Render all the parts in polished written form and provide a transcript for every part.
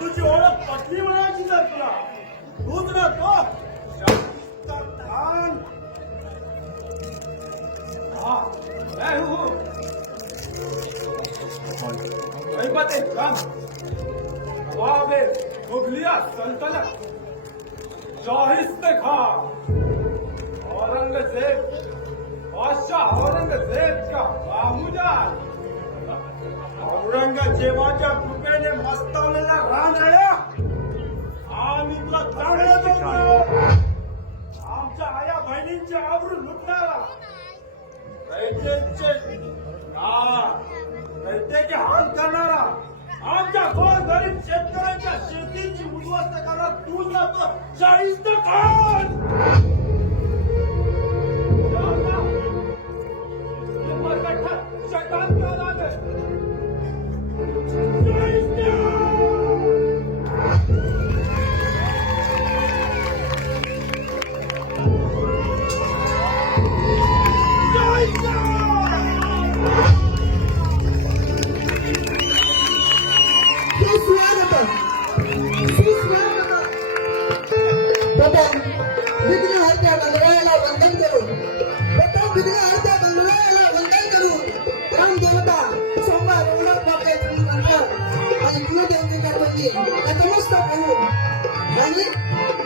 तुझी ओळख पटली म्हणायची जर तुला तूच ना तो शाहिस्ताखान. हा मैं हूँ ऐबते खान नवाब मुगलिया सल्तनत शाहिस्ताखान औरंगजेब बादशाह औरंगजेब का बामुजान. औरंगजेबाच्या कृपेने मस्तावलेला रानड्या आम्ही तुला चांगलं देतो. आमच्या आया बहिणींचे आवरून लुटणारा दैत्याचे हाल करणारा आमच्या गोर गरीब शेतकऱ्यांच्या शेतीची उद्ध्वस्त करणारा तू जातो शाहिस्ताखान. शैतान का औलाद है.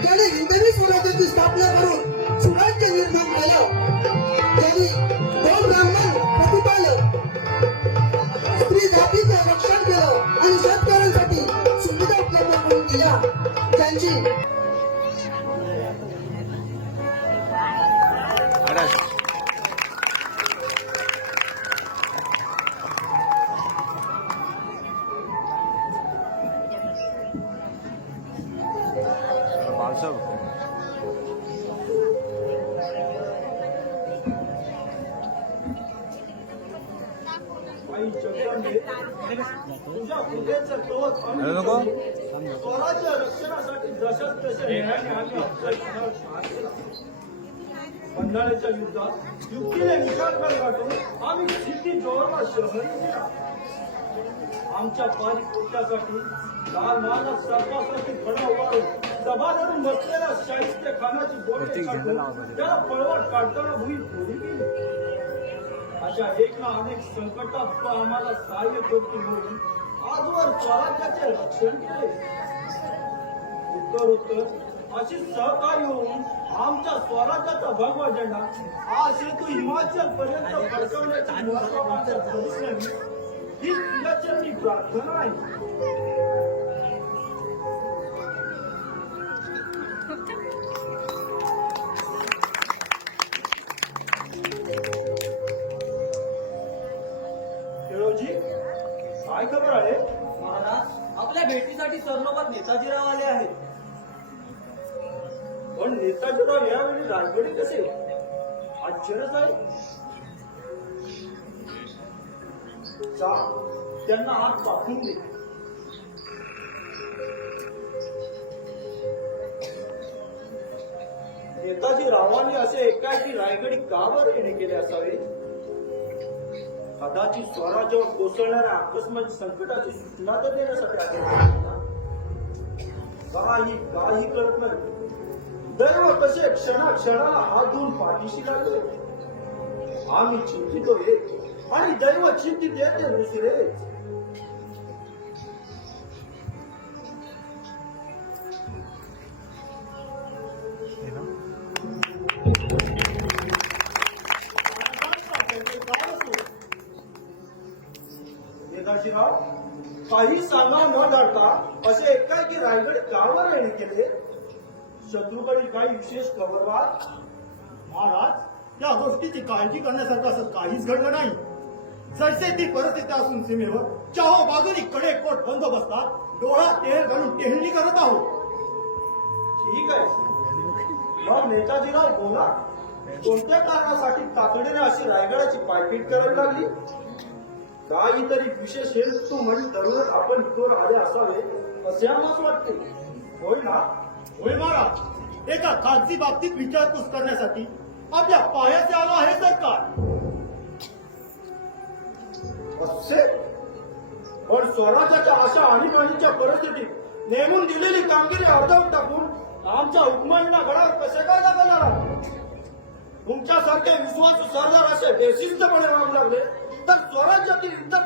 ज्याने हिंदवी स्वराज्याची स्थापना करून सुराज्य निर्माण केलं, त्यांनी दोन ब्राह्मण प्रतिपालक स्त्री जातीचं रक्षण केलं आणि शेतकऱ्यांसाठी सुविधा उपलब्ध करून दिल्या. त्यांची तुझ्या पूजेचं तोच स्वराज्य रक्षणासाठी जशाच तशा न्यायाने आम्ही बंधाऱ्याच्या युद्धात युक्तीने निशाणकर गाठून आम्ही सिद्धी जोरला शहरी दिला. आमच्या पारिपोटासाठी लाल महाराज सर्पासाठी फळा उभारून सभा धरून बसलेल्या शाहिस्तेखानाची बोटे काढून त्याला पळवाट काढताना भुई थोडी गेली. अशा एक ना अनेक संकटात तो आम्हाला सहाय्य करतो म्हणून आजवर स्वराज्याचे रक्षण केले. उत्तर अशी सहकार्य होऊन आमच्या स्वराज्याचा भगवा झेंडा आज हेतू हिमाचल पर्यंत फडकवण्याची महत्वाकांक्षा परिश्रमी ही तुझ्याचरणी प्रार्थना आहे. काय खबर आहे महाराज? आपल्या भेटीसाठी सरनोबत नेताजीराव आले आहेत. पण नेताजीराव यावेळी राजगडी कसे? आश्चर्यच आहे. त्यांना आत पाठवून दे. नेताजी रावांनी असे एकाएकी रायगडी का बरं येणे केले असावे? कदाचित स्वराज्यावर कोसळणाऱ्या आकस्मिक संकटाची सूचना तर देण्यासाठी काही कळत नाही. दैव कसे क्षणाक्षणाला हात धुवून पाठीशी लागले. आम्ही चिंतितो एक आणि दैव चिंतित येते दुसरे. काही सांगा न धरता असे एकाएकी रायगड कावर येणे केले? शत्रूकडील काही विशेष खबरवार? महाराज, या गोष्टीची काळजी करण्यासारखं असं काहीच घडलं नाही. जैसे ती परिस्थिती असून सीमेवर चाहो बाजूनी कडेकोट बंदोबस्तात डोळा तेल घालून टेहळणी करत आहोत. ठीक आहे, मग नेताजीराव बोला. कोणत्या कारणासाठी तातडीने अशी रायगडाची पायपीट करावी लागली? काहीतरी विशेष हेतू म्हणजे धरूनच आपण इथवर आले असावे असे आम्हाला वाटते. होय ना? होय महाराज, एका खाजगी बाबतीत विचारपूस करण्यासाठी आपल्या पायाचे आलो आहे सरकार. असे पण स्वराज्याच्या अशा आणीबाणीच्या परिस्थितीत नेमून दिलेली कामगिरी अर्धवट टाकून आमच्या हुकमांना गडावर कसे काय दाखवणार आहात? तुमच्यासारखे विश्वासू सरदार असे बेशिस्तपणे वागू लागले तर स्वराज्यातील इतर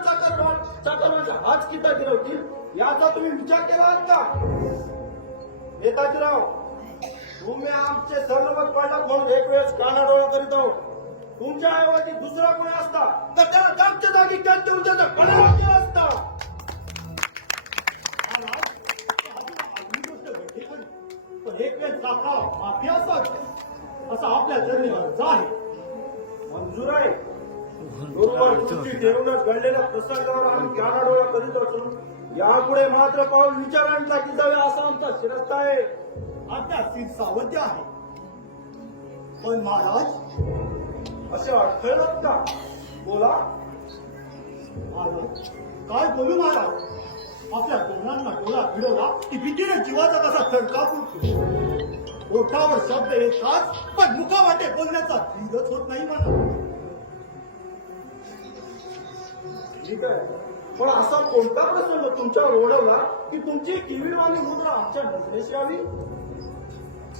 चाकरांच्या हात किती गिरवतील याचा तुम्ही विचार केला आहात का? नेताजीराव, तुम्ही आमचे सर्वमत पाडला म्हणून एक वेळेस कानाडोळा करीत आहोत. तुमच्या ऐवजी दुसरा कोणी असता तर त्याला जागच्या जागी त्यांच्या उद्याचा कणाला केला असता. पण एक वेळ चाका माफी असत असा आपल्या जर्नीवर आहे. मंजूर आहे. बरोबर तुमची ठेवूनच घडलेल्या प्रसंगावर आम्ही कानाडोळा करीत असून यापुढे मात्र पाऊल विचारांचा की जावे असा आमचा शिरस्ता आहे. आपल्या सीट सावध्य आहे. पण महाराज, असे अडथळत का? बोला. महाराज काय बोलू महाराज? आपल्या दोघांना डोळा भिडवला की भीतीने जीवाचा कसा थरकाप उठतो. ओठावर शब्द येतात पण मुखावाटे बोलण्याचा धीरच होत नाही मला. ठीक आहे, पण असा कोणता प्रसंग तुमच्यावर ओढवला की तुमची किवीवाणी मुद्रा आमच्या नजरेशी आली?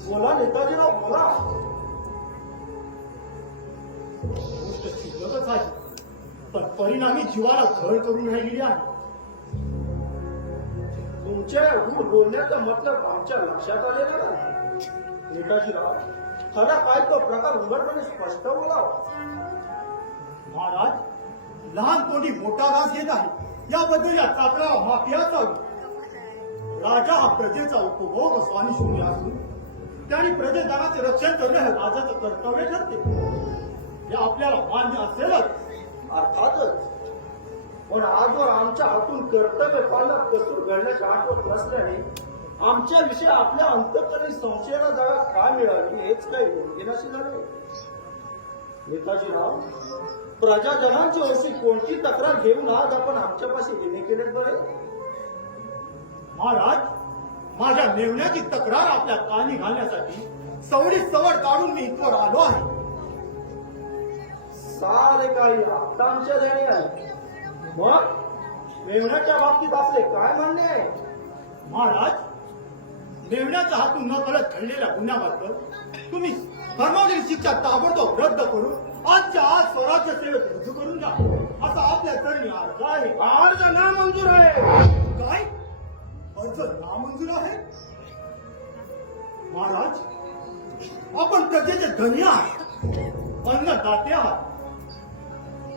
बोला नेताजीराव, बोला. गोष्ट शिल्लकच आहे पण परिणामी जीवाला घळ करून राहिलेली आहे. तुमच्या बोलण्याचा मतलब आमच्या लक्षात आलेला नाही. नेताजीराव, खरा काय तो प्रकार उघडपणे स्पष्ट बोला. महाराज, लहान तोंडी मोठा रास घेत आहे याबद्दल या चाकराला माफी असावी. राजा हा प्रजेचा उपभोग स्वामी शून्य असून त्याने प्रजेदाराचे रक्षण करणे हे राजाचं कर्तव्य ठरते. हे आपल्याला मान्य असेलच. अर्थातच, पण आजवर आमच्या हातून कर्तव्य पालक कसूर घडण्याच्या आठवत नसल्याने आमच्या विषयी आपल्या अंतकरणी संशयाला जागा काय मिळाली हेच काही योग्यनाशी झाले. नेताजीराव, प्रजाजनांची अशी कोणती तक्रार घेऊन आज आपण आमच्यापाशी येणे केले बरे? महाराज, माझ्या नेमण्याची तक्रार आपल्या कानी घालण्यासाठी सवडी सवड काढून मी इथवर आलो आहे. सारे काही आता आमच्या देणे आहे. मग मेवण्याच्या बाबतीत आपले काय म्हणणे आहे? महाराज, नेमण्याच्या हातून न कळत घडलेल्या गुन्ह्याबद्दल तुम्ही फरमावलेली शिक्षा ताबडतोब रद्द करून आजच्या आज स्वराज्य सेवेत रुजू करून द्या असा आपल्या चरणी अर्ज आहे. अर्ज नामंजूर आहे. काय अर्ज नामंजूर आहे? महाराज, आपण प्रजेचे धनी आहात, अन्नदाते आहात.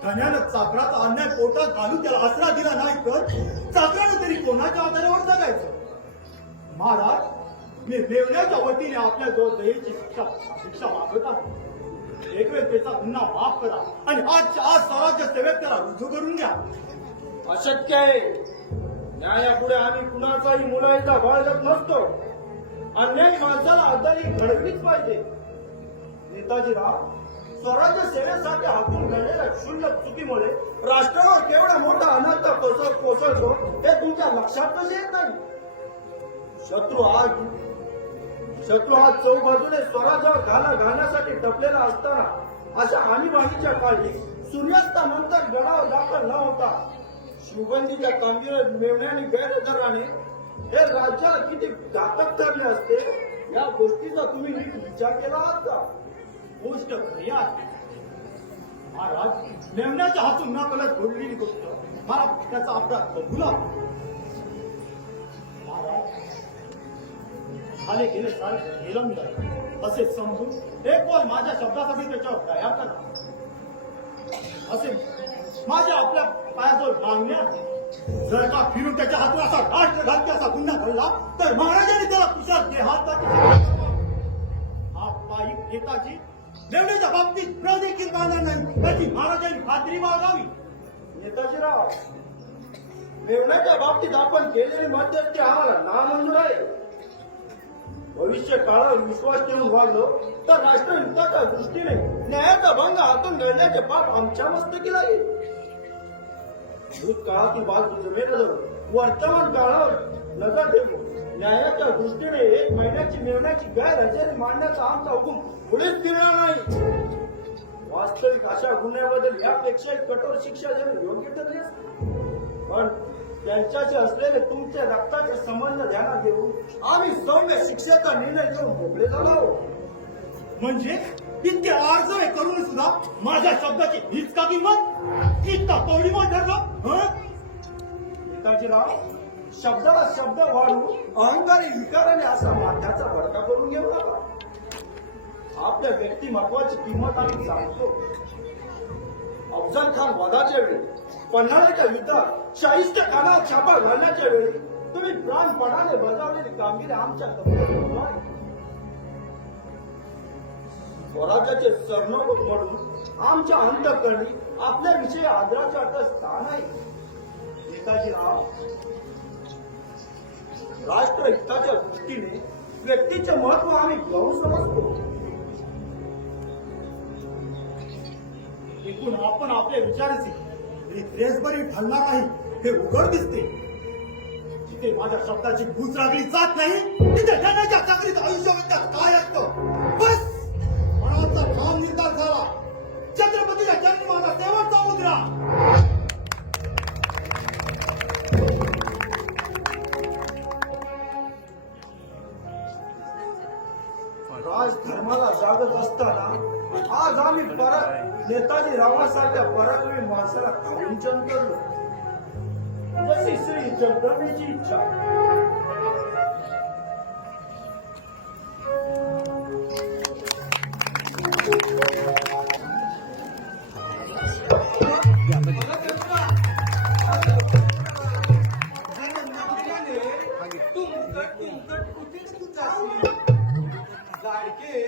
धन्यानं चाकराचा अन्याय पोटात घालून त्याला आसरा दिला नाही तर चाकरानं तरी कोणाच्या आधारावर जगायचं? महाराज, मी देवण्याच्या वतीने आपल्या जवळ दयेची शिक्षा मागत आहे. एक वेळ त्याचा गुन्हा माफ करा आणि आजच्या आज स्वराज्य सेवेत त्याला रुजू करून द्या. अशक्य आहे. न्यायापुढे आम्ही कुणाचाही मुलाचा बाळगत नसतो. अन्यायी माणसाला अद्याही घडविलीच पाहिजे. नेताजीराव, स्वराज्य सेवेसाठी हातून घडलेल्या क्षुल्लक चुकीमुळे राष्ट्रावर केवढा मोठा अनर्थ कोसळतो हे तुमच्या लक्षातच येत नाही. शत्रू आज चौबाजूने स्वराज्यावर घाला घालण्यासाठी टपलेला असताना अशा आणीबाणीच्या काळी सूर्यास्तानंतर गडावर दाखल न होता शिवबंदीच्या कामगिरीत मेवण्याने गैरहजराने हे राज्याला किती घातक ठरले असते या गोष्टीचा तुम्ही नीट विचार केला आहात का? गोष्ट खरी आहे. महाराज, नेमण्याच्या हातून न कळत घडलेली गोष्ट मला त्याचा अपराध कबूल आहे. महाराज, झाले गेले सारे निलंब असे समजून एक बोल माझ्या शब्दासाठी त्याच्यावर दया करा. असे माझ्या आपल्या पायाजवळ मागण्या जर का फिरून त्याच्या हातून असा राष्ट्रघाती असा गुन्हा घडला तर महाराजांनी त्याला कुशात हात पायी नेताजी देवण्याच्या बाबतीत प्र देखील बांधणार नाही त्याची महाराजांनी खात्री बाळगावी. नेताजीराव, मेवण्याच्या बाबतीत आपण केलेली मध्यस्थी आम्हाला नामंजूर आहे. भविष्य काळावर विश्वास ठेवून वागलो तर राष्ट्रहिताच्या दृष्टीने न्यायाचा भंग हातून घडल्याचे पाप आमच्या मस्तकी लागेल. भूतकाळातील बाजू जमेला धरून वर्तमान काळावर नजर ठेवून न्यायाच्या दृष्टीने एक महिन्याची मेवण्याची गैरहजेरी मांडण्याचा आमचा हुकूम पुढेच फिरणार नाही. वास्तविक अशा गुन्ह्याबद्दल यापेक्षाही कठोर शिक्षा देणे योग्य ठरली असते. पण त्यांच्याशी असलेले तुमचे रक्ताचे संबंध ध्यानात घेऊन आम्ही सौम्य शिक्षेचा निर्णय घेऊन मोकळे झालो आहोत. म्हणजे इतके आर्जवे करून सुद्धा माझ्या शब्दाची हीच का किंमत? इतका तोडी मत ठरलं हं? नेताजीराव, शब्दाला शब्द वाढून अहंकारी विकाराने असा माथ्याचा भडका करून घेऊ नका. आपल्या व्यक्तिमत्वाची किंमत आम्ही सांगतो. अफजल खान वधाच्या वेळी, पन्हाळ्याच्या युद्धात शाहिस्त खानावर छापा घालण्याच्या वेळी तुम्ही प्राणपणाने बजावलेली कामगिरी आमच्या कमी आहे. स्वराज्याचे सरनोबत म्हणून आमच्या अंतःकरणी आपल्याविषयी आदराचे आता स्थान आहे. नेताजीराव, राष्ट्रहिताच्या दृष्टीने व्यक्तीचे महत्व आम्ही घेऊन समजतो. एकूण आपण आपले विचाराचे द्रेसबरी घालणार नाही हे उघड दिसते. जिथे माझ्या शब्दाची भूज लागली जात नाही तिथे धनाच्या चाकरीत आयुष्य म्हणतात काय असतं. बस मनाचा ठाम निर्धार झाला. छत्रपतीच्या जन्म माझा शेवटचा मुद्रा. राजधर्माला जागत असताना आज आम्ही परत नेताजी रावासारख्या पराक्रमी माणसाला खालींचन करलो. जशी श्री जगदंबेची इच्छा. लाडके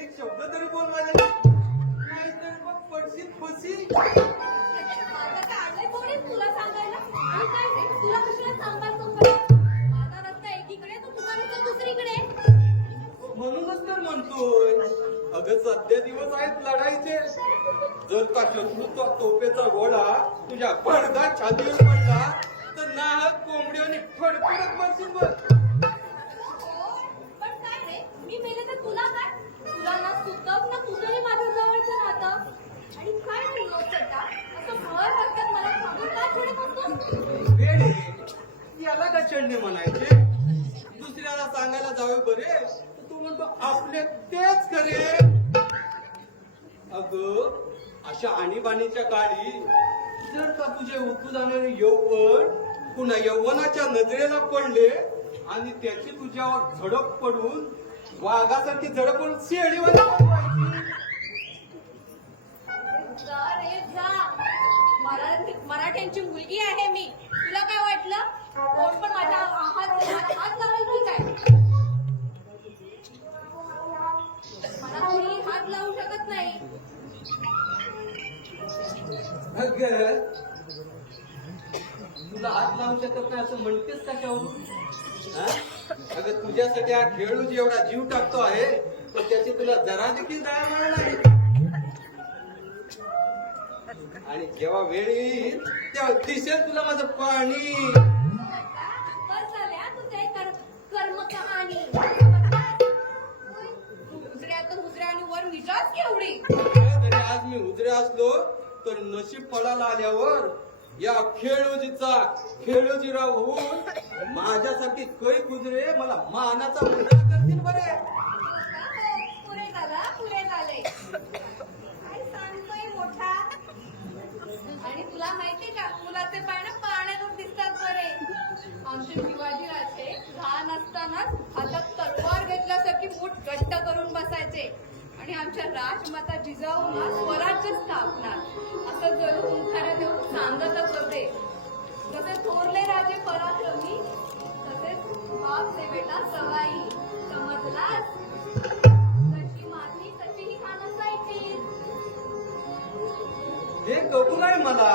एक शब्द तरी बोलवायला नाही तर मग पडशील फसी. माझं काय आलंय कोणी तुला सांगायला? आणि काय रे, तुला कशाला सांभाळतो खरं? माझा रस्ता एकीकडे तर तुझा रस्ता दुसरीकडे. म्हणूनच तर म्हणतोय अगं सध्या दिवस आहेत लढाईचे. जर का शत्रूचा तोफेचा गोळा तुझ्या पडदा छातीवर पडला तर नाहक कोंबडीने फडफडत मरशील बघ. हो, पण काय रे, मी मेले तर तुला काय? तुला ना सुतक ना तुझंही माझ्या जवळचं नातं. आणि काय रे लोचटा, असं भर हरकत मला सांगून काय थोडे म्हणतो? वेडे, याला का चढणे म्हणायचे? दुसऱ्याला सांगायला जावे बरे तर तू म्हणतो आपले तेच खरे. अगं अशा आणीबाणीच्या काळी जर का तुझे उतू जाणारे यौवन पुन्हा यौवनाच्या नजरेला पडले आणि त्याची तुझ्यावर झडप पडून वाघासारखी झडप पडून शेळीवर जा रे जा. मराठ्यांची मुलगी आहे मी. तुला काय वाटलं? कोण पण माझ्या हात लावेल की काय? मला कोणी हात लावू शकत नाही. अगं तुला हात लावू शकत नाही असं म्हणतेस कशावरून? हा? अगं तुझ्यासाठी हा खेळू एवढा जीव टाकतो आहे पण त्याची तुला जरा देखील दया मिळणार नाही. आणि जेव्हा वेळ येईल तेव्हा दिसेल तुला माझं पाणी. बस झाल्या तुझे कर्म कहाणी. हुजऱ्या आणि वर विजाच केवढी. तरी आज मी हुजरे असलो तर नशीब फळाला आल्यावर या खेळोजीराव होऊन माझ्यासाठी कै गुजरे मला मानाचा मुद्दा करतील बरे. पुरे झाला पुरे झाले. काय सांगतोय मोठा? आणि तुला माहितीये का मुलाचे पाय ना पाण्यातच दिसतात बरे. आमचे शिवाजी राजे लहान असतानाच हातात तलवार घेतल्यासारखी मूठ घट्ट करून बसायचे आणि आमच्या राजमाता जिजाऊंना स्वराज्य स्थापना असं जरूर मुखाने देऊन सांगतच होते. जसे थोरले राजे पराक्रमी तसेच बाप से बेटा सवाई. समजलास? जशी माती तशी ही खान असायची. हे कबूल आहे मला.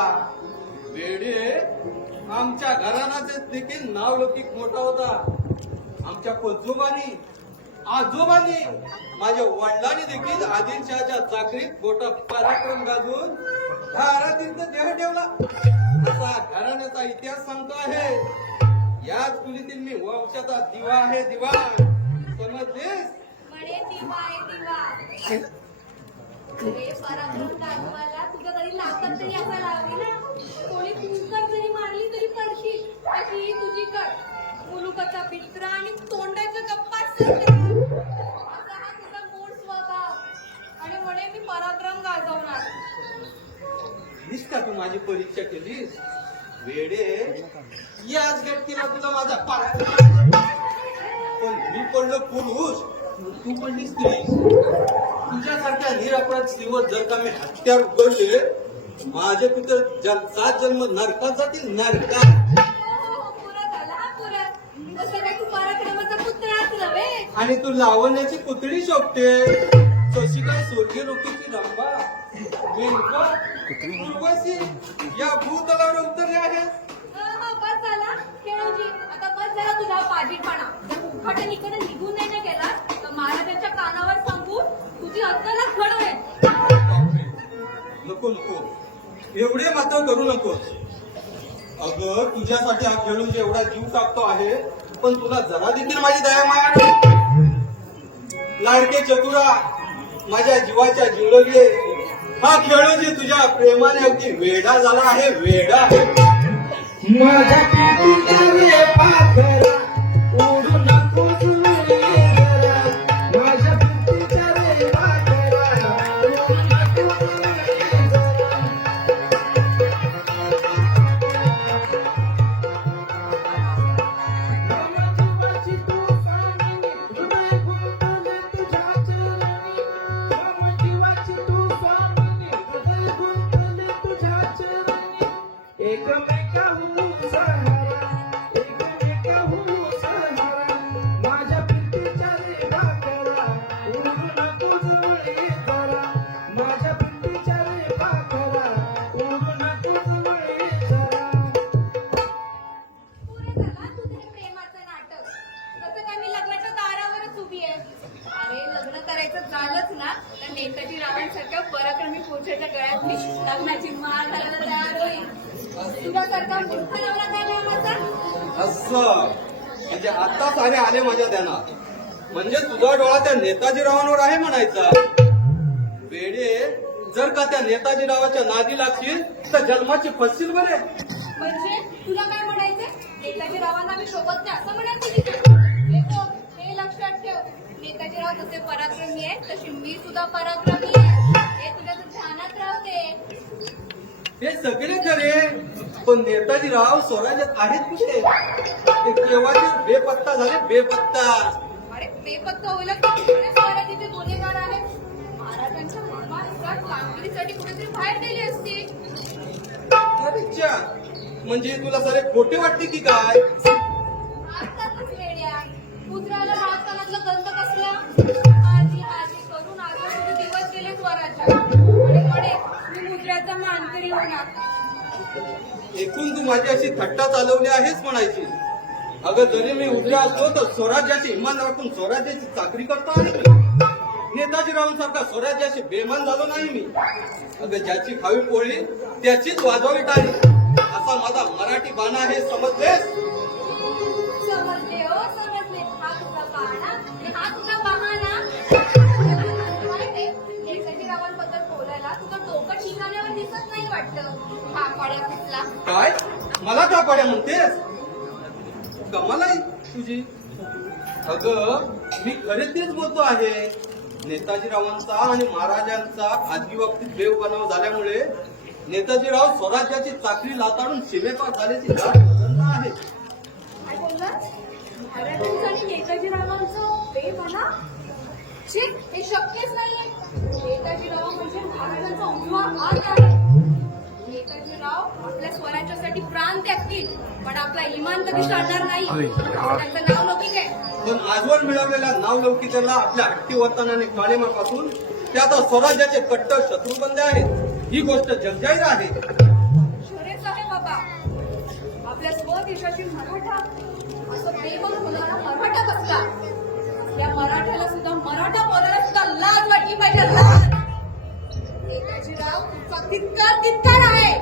वेडे आमच्या घराण्याचे देखील नावलौकिक मोठा होता. आमच्या आजोबांनी माझ्या वडिलांनी देखील आदिलशहाच्या चाकरीत मोठा पराक्रम गाजवून धारातीर्थ देह ठेवला असा घराण्याचा इतिहास सांगतो आहे. याच कुलीतील मी वंशाचा दिवा आहे दिवा. समजलीस? म्हणे दिवा आहे दिवा. अरे पराक्रम गाजवायला तुझं तरी लाकड तरी असा लावली ना. कोणी कुंकर जरी मारली तरी पडशील. असा हा तुझा मूळ स्वभाव आणि म्हणे मी पराक्रम गाजवणार. हीच का तू माझी परीक्षा केलीस वेडे? याच गटकीला तुला माझा पाया, पण मी पडलो पुरुष, तू पडली स्त्री. तुझ्यासारख्या निरपराध स्त्रीवर जर का मी हत्यार उघडले, माझे पुत्र 7 जन्म नरकात जातील, नरकात. पुरत आला हा पुरत. तसं काय तू पराक्रमाचा पुत्र असला बे? आणि तू लावण्याची पुतळी शोभते, कशी काय स्वर्गीय लोकीची रंबा मेनका उर्वशी या भूतलावर उतरले आहेत. बस झाला खेळजी. आता बस झाला तुझा पाजीटपणा. जर उद्घाटन इकडे निघून नाही ना गेला तर महाराजांच्या कानावर सांगू तुझी अक्कलच घडवेल. नको नको, एवढे मात्र करू नकोस. अगं तुझ्यासाठी हा खेळून एवढा जीव टाकतो आहे, पण तुला जरा देखील माझी दया माया नाही. लाडके चतुरा, माझ्या जीवाच्या जिवलगे, हा खेळून तुझ्या प्रेमाने अगदी वेडा झाला आहे, वेडा आहे. माझ्या पिंपीच्या रे पाखरा उडू नकोस वेडा. माझ्या पिंपीच्या रे पाखरा उडू नकोस वेडा. जीवाची तू स्वामिनी, हृदय गुंतले तुझ्या चरणी. जीवाची तू स्वामिनी, हृदय गुंतले तुझ्या चरणी. एकमेकाहून सहारा, एकमेकाहून सहारा. माझ्या पिंपीच्या रे पाखरा उडू नकोस वळी जरा. माझ्या पिंपीच्या रे पाखरा उडू नकोस वळी जरा. पुरे झाला तुझं हे प्रेमाचं नाटक. तसं काय मी लग्नाच्या दारावरच उभी आहे. अरे लग्न करायचं झालंच ना तर नेताजी रावांसारख्या पराक्रमी पुरुषाच्या गळ्यात मी लग्नाची माळ घालायला तयार होईल. तुझ्यासारखा मूर्ख नवरा काय नाही माझा. असं म्हणजे आता सारे आले माझ्या ध्यानात. म्हणजे तुझा डोळा त्या नेताजीरावांवर आहे म्हणायचा. वेडे, जर का त्या नेताजीरावाच्या नादी लागशील तर जन्माची फसशील बरे. म्हणजे तुला काय म्हणायचंय? नेताजी रावांना मी शोभत नाही असं म्हणायचं तिथे. हे बघ, हे लक्षात ठेव. नेताजीराव जसे पराक्रमी आहेत तशी मी सुद्धा पराक्रमी आहे. हे तुझ्या ध्यानात राहते. हे सगळे खरे, पण नेताजीराव स्वराज्यात आहेत कुठे? ते केव्हाचे बेपत्ता झाले, बेपत्ता. अरे बेपत्ता होईल की तिकडे स्वराज्याचे गुन्हेगार आहेत. महाराजांच्या मनानुसार कामगिरीसाठी कुठेतरी बाहेर गेली असती. अच्छा, म्हणजे तुला सारे खोटे वाटते की काय? आताच वेड्या. पुत्राला राजकारणातला गंध कसला? आजी आजी करून आता तुझे दिवस गेले स्वराज्यात. कडे मी मुद्राचा मानकरी होणार. एकूण तू माझी अशी थट्टा चालवली आहेस म्हणायची. अगं जरी मी उद्या असलो तर स्वराज्याची इमान राखून स्वराज्याची चाकरी करतो आहे मी. नेताजीरावांसारखा स्वराज्याशी बेमान झालो नाही मी. अगं ज्याची खावी पोळी त्याचीच वाजवावी टाळी, असा माझा मराठी बाणा आहे, समजलेस? समजले हो समजले. हा तुझा बहाणा आणि हा तुझा बहाणा. माहितीये नेताजी रावांबद्दल बोलायला तुझं डोकं ठिकाण्यावर दिसत नाही वाटतं. हा पाड्या कुठला. काय मला त्या पाड्या म्हणतेस? कमाल आहे तुझी. अगं मी खरे तेच बोलतो आहे. नेताजीरावांचा आणि महाराजांचा खाजगी बाबतीत बेवबनाव झाल्यामुळे नेताजीराव स्वराज्याची चाकरी लाताडून सीमेपार झाल्याची आहे. काय बोलला? महाराजांचं आणि नेताजी रावांचं बेपणा? छे, हे शक्यच नाहीये. नेताजी राव म्हणजे महाराजांचा उजवा हात आहे. नेताजी राव आपल्या स्वराज्यासाठी प्राण त्यागतील, पण आपला इमान कधी टाळणार नाही. त्यांचं नाव लौकिक आहे. पण आजवर मिळवलेल्या नावलौकिकाला आपल्या हट्टी वर्तनाने काळेमापासून ते आता स्वराज्याचे कट्टर शत्रू बनले आहेत. ही गोष्ट जगजाहीर आहे. शोरेच आहे बाबा. आपल्या स्वदेशाची मराठा असं बेबन होणारा मराठा बसला. या मराठ्याला सुद्धा मराठा बोलायला सुद्धा लाज वाटली पाहिजे. लाज. नेताजीराव तुमचा धिक्कार आहे.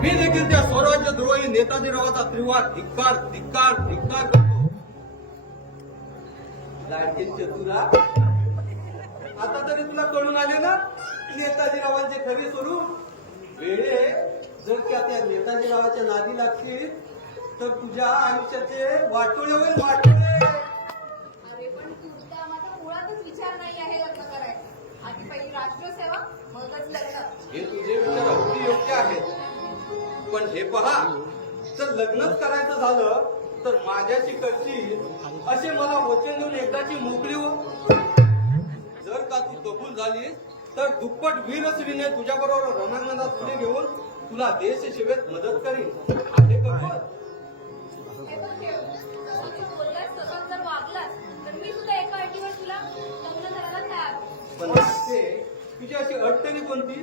मी देखील त्या स्वराज्य द्रोही नेताजीरावाचा त्रिवार धिक्कार धिक्कार धिक्कार करतो. लाडके चतुरा, आता तरी तुला कळून आले ना नेताजीरावांचे खरे स्वरूप. वेळे, जर का त्या नेताजीरावाच्या नादी लागतील तर तुझ्या आयुष्याचे वाटोळे होईल, वाटोळे. अरे पण अजूनच विचार नाही आहे लग्न करायचं. आधी पहिली राष्ट्रसेवा मगच लग्न. हे तुझे विचार अगदी योग्य आहेत, पण हे पहा, जर लग्नच करायचं झालं तर माझ्याशी करशील असे मला वचन देऊन एकदाची मोकळी हो. जर का तू कबूल झालीस तर दुप्पट वीरश्रीने तुझ्या बरोबर रणांगणात पुढे घेऊन तुला देश सेवेत मदत करीन. आहे कबूल? हे बघ देव, तू जे बोललास तसं जर वागलास तर मी सुद्धा एका अटीवर तुला लग्न करायला तयार आहे. पण ते तुझी अशी अट तरी कोणती?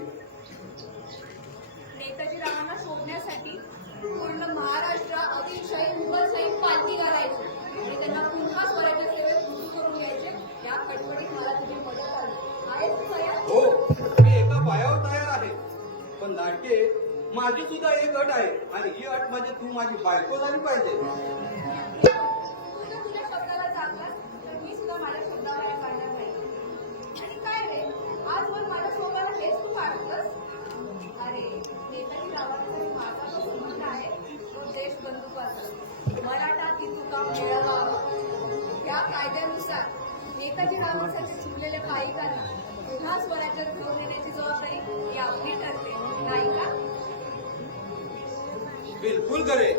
नेताजी रावांना शोधण्यासाठी पूर्ण महाराष्ट्र अतिशय मुघलशाही पालखी करायची आणि त्यांना पुन्हा स्वराज्य सेवेत रुजू करून घ्यायचे. या खटपटीत मला तुझी मदत आली. आहेस तू तयार? हो, मी एका पायावर तयार आहे. पण लाडके, माझी सुद्धा एक अट आहे आणि ही अट म्हणजे तू माझी बायको झाली पाहिजे. तू जर तुझ्या शब्दाला चाललास तर मी सुद्धा माझ्या शब्दाबाहेर काढणार नाही. आणि काय रे, आजवर माझ्या शोधाला हेच तू काढतोस? अरे, नेताजी रावांचा माझा जो संबंध आहे तो देशबंधुत्वाचा. मराठा तितुका मिळावा हवा. या कायद्यानुसार नेताजी रावांसाठी शिवलेल्या पायिकांना पुन्हा स्वराज्यात घेऊन येण्याची जबाबदारी ही आपली ठरते, नाही का? बिलकुल करे.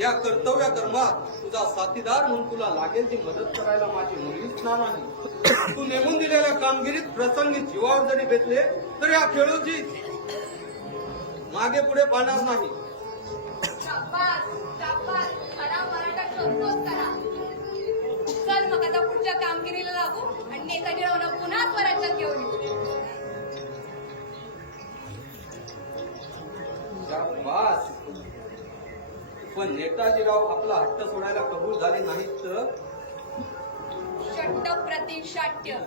या कर्तव्य कर्मात तुझा साथीदार म्हणून तुला लागेल ती मदत करायला माझी मुलीच ना नाही. तू नेमून दिलेल्या कामगिरीत प्रसंगी जीवावर जरी बेतले तर या खेळूची मागे पुढे पाहणार नाही. शाबास, शाबास. खरा मराठा करतोच करा. चल मग आता पुढच्या कामगिरीला लागू आणि नेताजी रावांना पुन्हा स्वराज्यात घेऊन येऊ. शाबास. पण नेताजीराव आपला हट्ट सोडायला कबूल झाले नाहीत तर षट्ट प्रतिशाट्य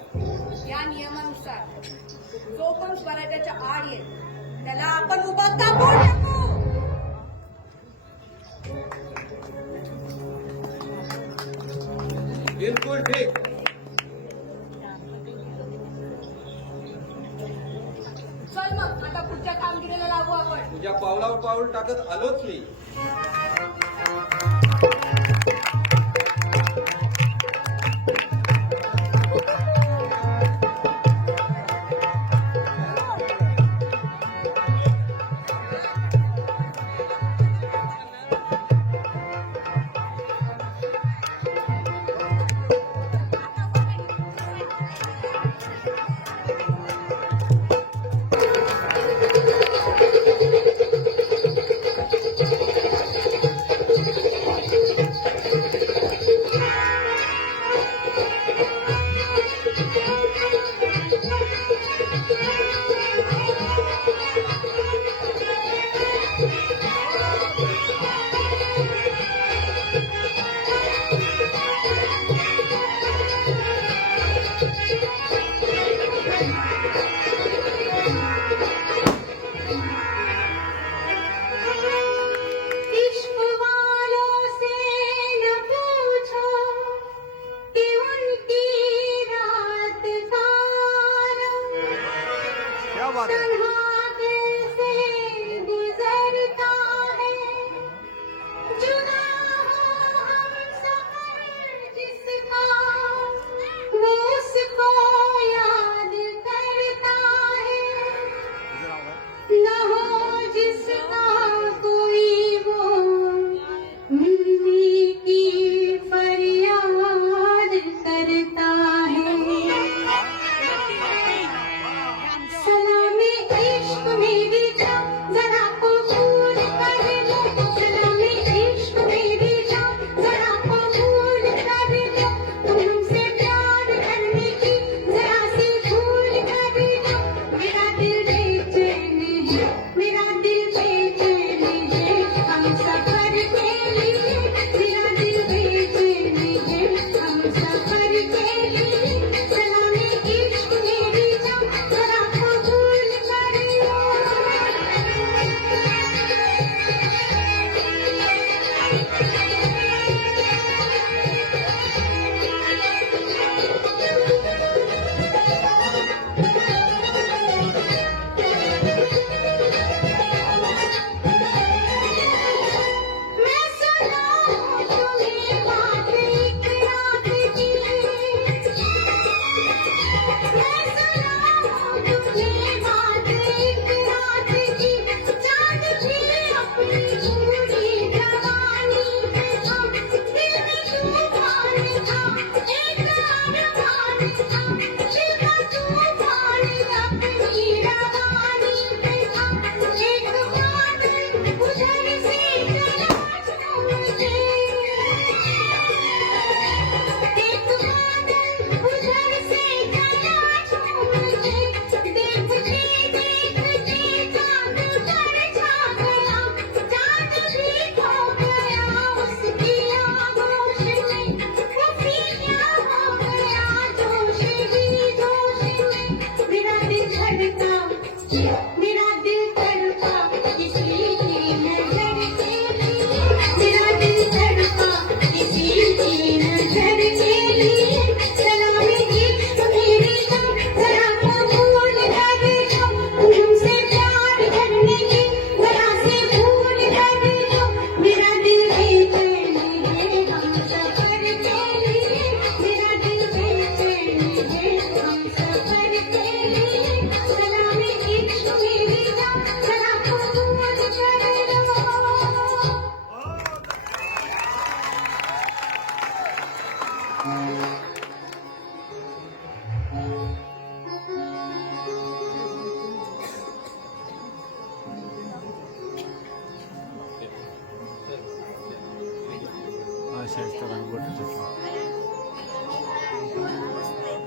या नियमानुसार जो कोण स्वराज्याच्या आड येईल त्याला आपण उभा कापून टाकू. बिलकुल ठीक. चल मग आता पुढच्या कामगिरीला लागू आपण. तुझ्या पावलावर पाऊल टाकत आलोच मी. मेरा दिल बेचैन है, हम सफर के लिए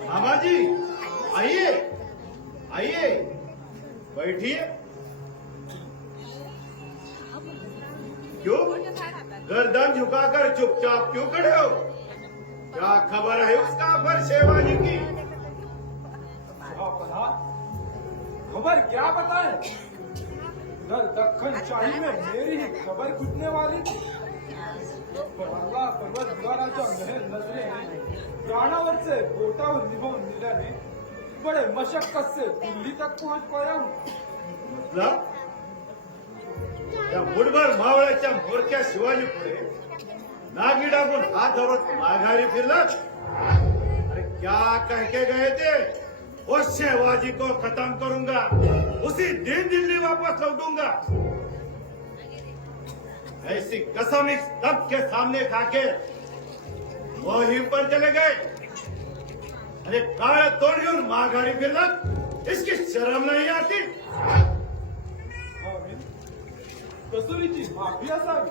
मामाजी, आइए आइए, बैठिए। क्यों गर्दन झुकाकर चुपचाप क्यों खड़े हो? क्या खबर है उसका पर शेवाजी की? खबर क्या बताए? उधर दक्खन शाही में मेरी ही खबर घुटने वाली थी। पर अल्लाह परवरदिगाराच्या मेहर नजरेने प्राणावर से बोटावर निभावून दिल्याने बड़े मशक्कत से दिल्ली तक पहुंच पाया हूँ। मतलब त्या मुठभर मावळ्याच्या मोरक्या शिवाजी पुढे नागी डाकून हात धरत माघारी फिरलात? अरे क्या कह के गए थे? उस शिवाजी को खत्म करूंगा, उसी दिन दिल्ली वापस लौटूंगा। ऐसी कसम इस सबके सामने खाके वहीं पर चले गए। अरे काळ तोड घेऊन माघारी फिरलात, इसकी शर्म नहीं आती? कसूरीची माफी असावी।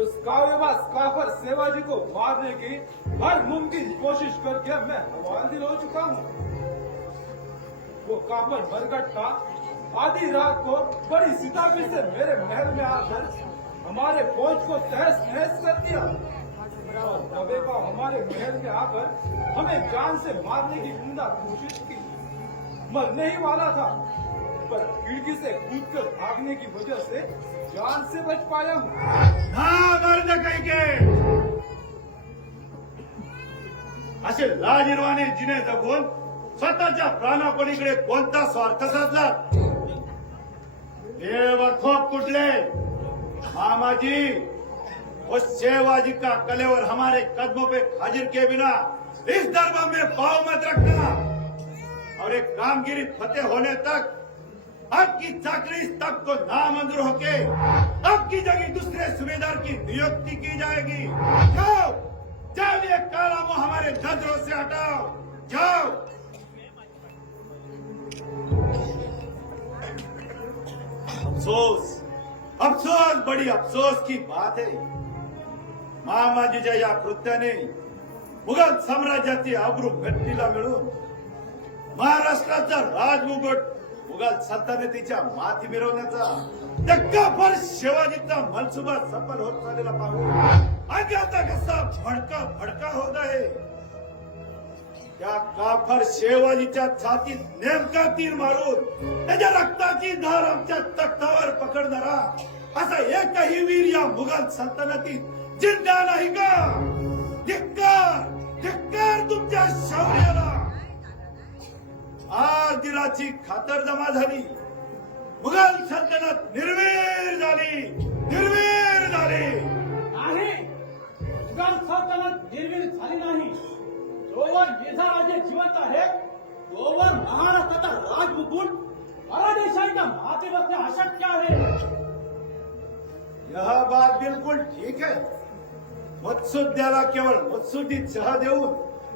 उस कावेबाज काफर शिवाजी को मारने की हर मुमकिन कोशिश करके मैं हवालदिल हो चुका हूँ। वो काफर बरगट्टा आधी रात को बड़ी सिताफी से मेरे महल में आकर हमारे फौज को तहस नहस कर दिया और दबेबा हमारे महल में आकर हमें जान से मारने की उम्दा कोशिश की। मरने ही वाला था, पर खिड़की से कूदकर भागने की वजह से जान से बच पाया हूँ। मर्द काही के असे लाजिरवाने जिने जगून स्वतःच्या प्राणापलीकडे कोणता स्वार्थ साधला? बेवकूफ कुठले? मामाजी, उस शिवाजी का कलेवर हमारे कदमों पे हाजिर के बिना इस दरबार में पाँव मत रखना। और एक कामगिरी फतेह होने तक आपकी चाकरी तब को नामंजूर होके आपकी जगह दूसरे सूबेदार की नियुक्ति की जाएगी। जाओ जाओ, ये काला मुंह हमारे नजरों से हटाओ, जाओ। अफसोस अफसोस बड़ी अफसोस की बात है, मामाजीच्या या कृत्याने मुघल साम्राज्याची आबरू व्यक्तीला मिळून महाराष्ट्राचा राजमुकुट मुघल सल्तनतीच्या माथी मिरवण्याचा टक्काभर शिवाजीचा मनसुबा सफल होत चाललेला पाहून आता कसा भडका होत आहे। त्या काफर शिवाजीच्या छातीत नेमका तीर मारून त्याच्या रक्ताची धार आमच्या तख्तावर पकडणारा असा एकही वीर या मुघल सल्तनतीत जिंदा नाही का? धिक्कार धिक्कार तुमच्या शौर्याला। आज दिलाची खातर जमा झाली, मुघल सल्तनत निर्वीर झाली, निर्वीर झाली। नाही, मुघल सल्तनत निर्वीर झाली नाही। जोवर राजे जिवंत आहे तोवर महाराष्ट्राचा राजमुकुट मराठेशाहीच्या माथे बसणे अशक्य आहे। यह बात बिल्कुल ठीक है। मत्सुद्याला केवळ मत्सुदीत चहा देऊन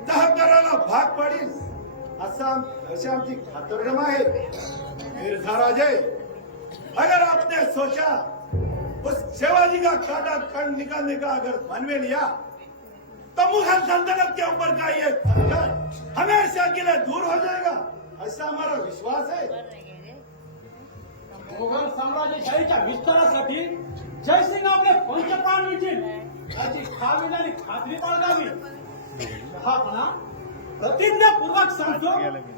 तह करायला भाग पाडीस अशी आमची खातरजमा है। मिर्झा राजे, अगर आपने सोचा उस शिवाजी का काटा कंड निकालने का अगर मन में लिया तो मुगल सल्तनत के ऊपर का ये संकट हमेशा के लिए दूर हो जाएगा, ऐसा हमारा विश्वास है। मुघल साम्राज्यशाहीच्या विस्तारासाठी जयसिंग आपले पंचप्राण मिळतील याची खाविलानी खात्री बाळगावी। शहापणा प्रतिज्ञापूर्वक सांगतो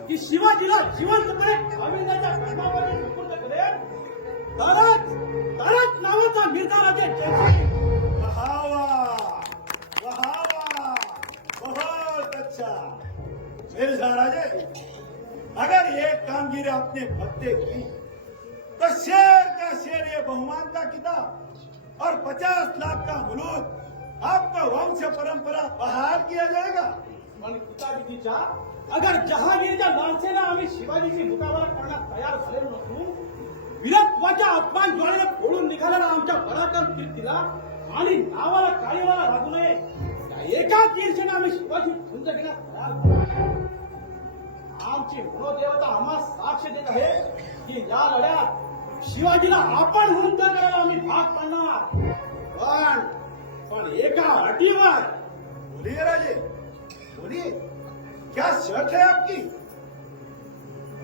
की शिवाजीला जिवंतपणे खाविलाच्या खंडावर सुपूर्द करेल तरच नावाचा मिर्झा राजे जयसिंग। बहुत अच्छा मिर्झा राजे, अगर ये कामगिरी आपने फतेह की तो शेर का शेर ये बहुमान का किताब और 50 लाख का मुलूक आपका वंश परंपरा बहाल किया जाएगा। पण पिताजीच्या अगर जहांगीरच्या लालसेला आम्ही शिवाजीची मुकाबला करण्यास तयार झालेलो नसून वीरत्वाच्या अपमान ज्वाळेला फोडून निघालेला आमच्या पराक्रम कीर्तीला आणि नावाला काळीवाला लागू नये या एकाच ईर्षेने आम्ही शिवाजी झुंज घेण्यास तयार झालो। आमची मनोदेवता आम्हाला साक्ष देत आहे की या लढ्यात शिवाजीला आपण हुंकार करायला आम्ही भाग पाडणार। पण एक दीवार। बोलिए राजे, बोलिए, क्या शर्त है आपकी?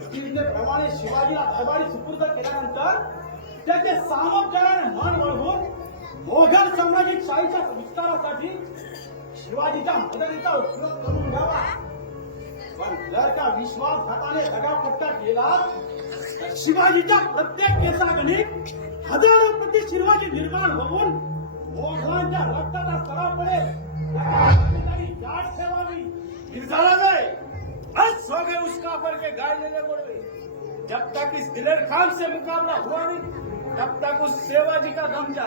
प्रमाणे शिवाजीला दरबारी सुपूर्द केल्यानंतर त्याचे सामोपचाराने मन वळवून मोगल साम्राज्यिक शाहीच्या विस्तारासाठी शिवाजीच्या मदतीचा उपयोग करून घ्यावा. पण जर त्या विश्वासघाताने दगापट्टा केला तर शिवाजीच्या प्रत्येक केसागणिक हजारो प्रति शिवाजी निर्माण होऊन मोगलांच्या रक्ताचा सराव पडेल. त्याची जाट ठेवावी. निर्धारा जाए बस हो गए उसका पर के गाय लेने पड़े. जब तक इस दिलेर खान से मुकाबला हुआ नहीं तब तक उस सेवाजी का दमजा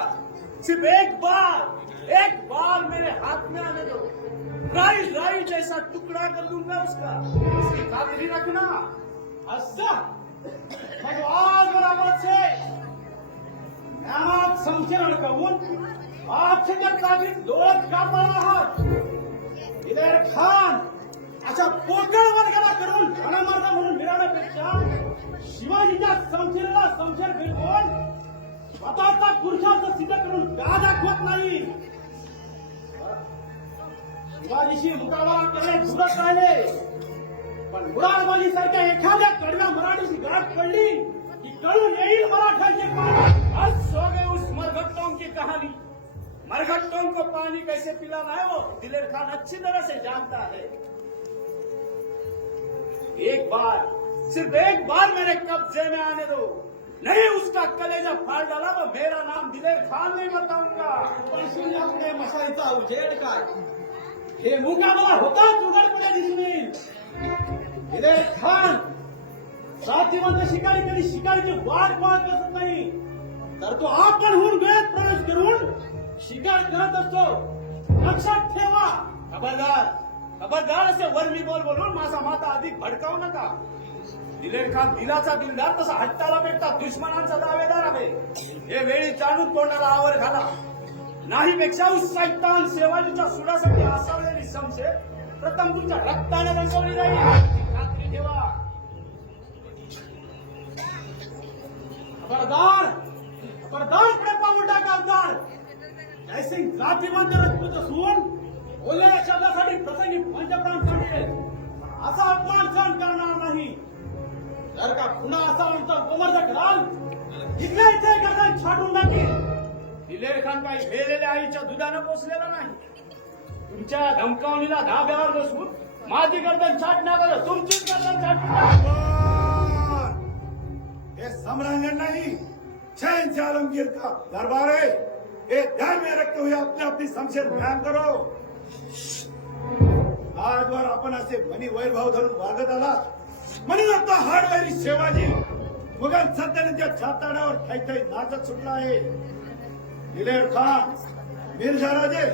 सिर्फ एक बार मेरे हाथ में आने दो. राई राई जैसा टुकड़ा कर दूंगा उसका. इसकी खातिरी रखना. अच्छा मग आज बराबर से ज्ञानात संशय अडकवून आपच्या काबीत डोळ्यात कापणार आहात. दिलेर खान अशा पोकळ वर्गाला करून घणामार्ग म्हणून मिळवण्यापेक्षा शिवाजीच्या संशयाला संशय फिरवून स्वतःचा पुरुषार्थ सिद्ध करून का दाखवत नाही. शिवाजीशी मुकाबला करणे झुकत राहिले पण मुरारबाजी सारख्या एखाद्या कडव्या मराठीची गाठ पडली की कळून येईल मराठ्याचे पाणी. आज सो गए उस मरघट्टों की कहानी. मरघट्टों को पानी कैसे पिलाना है वो दिलेर खान अच्छी तरह से जानता है. एक बार सिर्फ एक बार मेरे कब्जे में आने दो. नहीं उसका कलेजा फाड़ डाला तो मेरा नाम दिलेर खान नहीं बताऊंगा. अपने मशाईचा उजेड काय हे मुकाबला होताच उघडपणे दिसून येईल. दिलेर खान साथीवंत शिकारी कधी शिकारीची वाट पाहत बसत नाही तर तो आपणहून वेळेत प्रवेश करून शिकार करत असतो. लक्षात ठेवा. खबरदार असे वरमी बोलून माझा माता अधिक भडकावू नका. दिलेर खान दिलाचा दिलदार तसा हट्टाला पेटता दुश्मनांचा दावेदार आहे. हे वेळी जाणून तोंडाला आवर घाला. नाही पेक्षा उस शैतान शिवाजीच्या सुडासाठी आसवलेली संशय प्रथम तुमच्या रक्ताने रंगवली जाईल याची खात्री ठेवा. खबरदार पाऊल टाकावदार. जयसिंग जातीवंत राजपूत असून बोललेल्या शब्दासाठी प्रसंगी पंचप्राण सांगेल असा अपमान सहन करणार नाही. जर का पुन्हा असा आमचा गोमर्द कराल इथल्या इथे गर्दन छाटून टाकेल. दिलेर खान काही भेलेल्या आईच्या दुधानं पोचलेला नाही. तुमच्या धमकावणीला धाब्यावर बसून माझी गर्दन छाटण्यावर तुमचीच गर्दन छाटणार. ये सम्रांगण नहीं शहन से आलमगीर का दरबार है. ये ध्यान में रखते हुए अपने अपनी शमशेर बयान करो. आजवर आपण असे मनी वैरभाव धरून वागत आला म्हणून आता हाडवैरी शिवाजी मुघल सत्तेच्या छाताडावर थैथै नाचत सुटला आहे. दिलेर खान मिर्झा राजे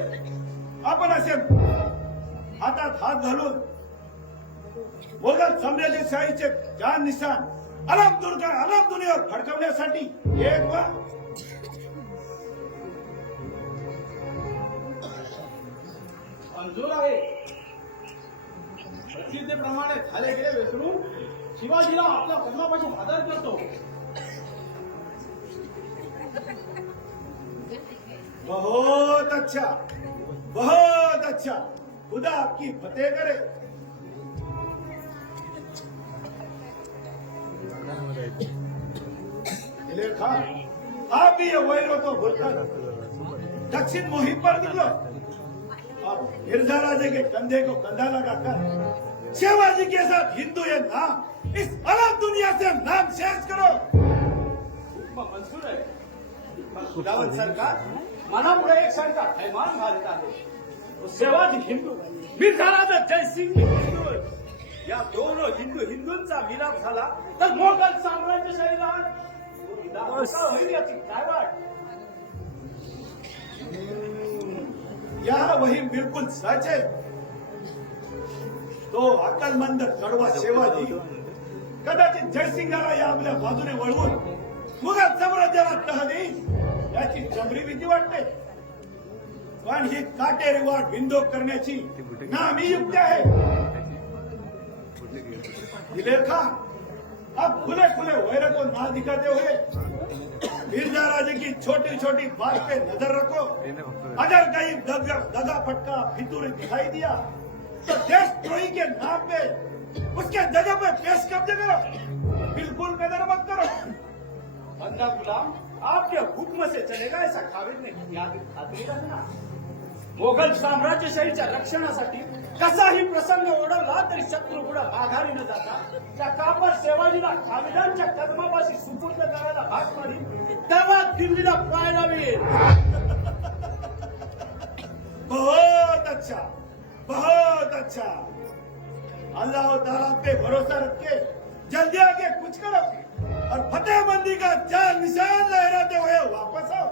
आपण असे हातात हात घालून मुघल साम्राज्यशाहीचे जान निशान अलम दुनियावर फडकवण्यासाठी एक वा मंजूर आहे. प्रसिद्धीप्रमाणे झाले गेले विसरून शिवाजीला आपल्या पद्मापाशी हजर करतो. बहुत अच्छा खुदा आपकी फतेह करे. दिलेर खान आप भी ये वैरों को भूलकर दक्षिण मुहिम पर निकलो और मिर्जा राजे के कंधे को कंधा लगाकर शिवाजी के साथ हिंदू ये नाम इस अलग दुनिया से नाम शेष करो. मंजूर आहे. खुदावंत सरकार मनापुढे एक शंका थैमान घालत आहे. तो शिवाजी हिंदू मिर्झा राजा जयसिंग हिंदू या दोन हिंदूंचा मिलाप झाला तर मोगल साम्राज्यशाहीला होईल याची काय वाट. यह वही बिल्कुल सच है. तो अक्कलमंद कडवा शिवाजी कदाचित जयसिंगाला या आपल्या बाजूने वळवून मुघल साम्राज्याला तह देईल याची चमरी भीती वाटते. पण ही काटेरी वाट बिंदोक करण्याची नामी युक्ती आहे. दिलेर खान अब खुले खुले वैर को ना दिखाते हुए मिर्जा राजे की छोटी छोटी बात पे नजर रखो। अगर कहीं दगा फटका फितूर दिखाई दिया तो देशद्रोही के नाम पे उसके जगह पे पेश कब्जे करो, बिल्कुल कदर मत करो। बंदा गुलाम आपके हुक्म से चलेगा ऐसा खाविद ने याद खात्री करना। मोगल साम्राज्यशाहीच्या रक्षणासाठी कसाही प्रसंग ओढवला तरी शत्रू पुढे माघारी न जाता त्या कापर शिवाजीला खाविदांच्या कदमापाशी सुपूर्द करायला भाग पाडी, तेव्हा दिल्लीला पाय लावेल। बहुत अच्छा, बहुत अच्छा। अल्लाह ताला पे भरोसा रख के जल्दी आके कुछ करो और फतेहबंदी का चार निशान लहराते हुए वापस आओ।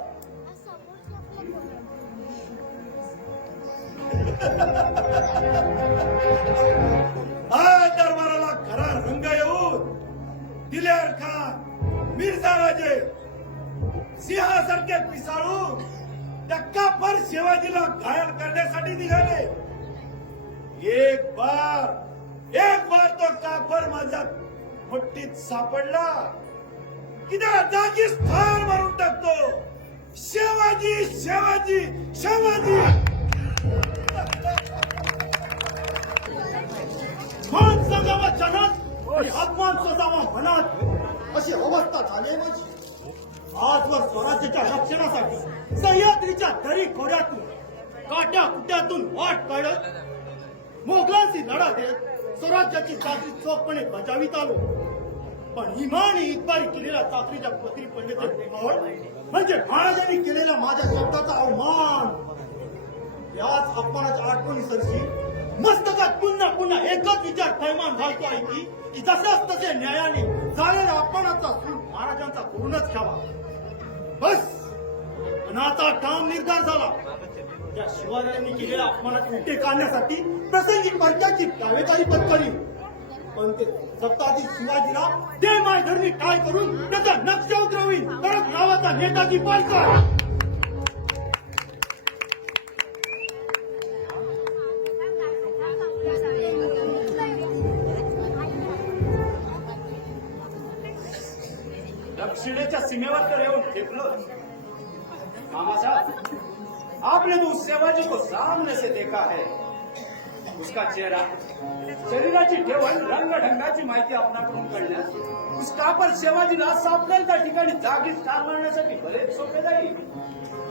आज दरबाराला खरा रंग येऊन दिलेर खान, मिर्झा राजे सिंहासारखे पिसाळून त्या कापर शिवाजीला घायल करण्यासाठी निघाले। एक बार तो कापर माझ्या मुठ्ठीत सापडला की त्याला जागीच ठार मारून टाकतो। शिवाजी शिवाजी शिवाजी। मान सांगावा जनात आणि अपमान सोसावा मनात, अशी अवस्था झाली माझी। आजवर स्वराज्याच्या रक्षणासाठी सह्याद्रीच्या दरी खोऱ्यातून काट्या कुट्यातून वाट काढत मोगलांशी लढा देत स्वराज्याची चाकरी चोखपणे बजावित आलो। पण इमानी इतबारी केलेल्या चाकरीच्या पत्री पडले ते प्रेमावर, म्हणजे महाराजांनी केलेल्या माझ्या शब्दाचा अवमान। याच अपमानाच्या आठवणी सरशी मस्तकात पुन्हा पुन्हा एकच विचार थैमान घालतो आहे की जसाच तसे न्यायाने झालेल्या अपमानाचा सूड महाराजांचा करूनच घ्यावा। बस पण आता ठाम निर्धार झाला, त्या शिवाजींनी केलेल्या अपमानाचे उलटे काढण्यासाठी प्रसंगी परक्याची दावेदारी पत्करी। पण ते सत्ताधीश शिवाजीला ते मायधरणी काय करून त्याचा नक्षा उतरवी, परत गावाचा नेताजी पालका। दक्षिणेच्या सीमेवर तर येऊन ठेपलो। मामा साहब, आपने तो उस शिवाजी को सामने से देखा है। उसका चेहरा, शरीराची ठेवण, रंग ढंगाची माहिती आपणाकडून कळल्यास उस कापर शिवाजीला सापडेल त्या ठिकाणी जागीच ठार मारण्यासाठी बरेच सोपे जाईल।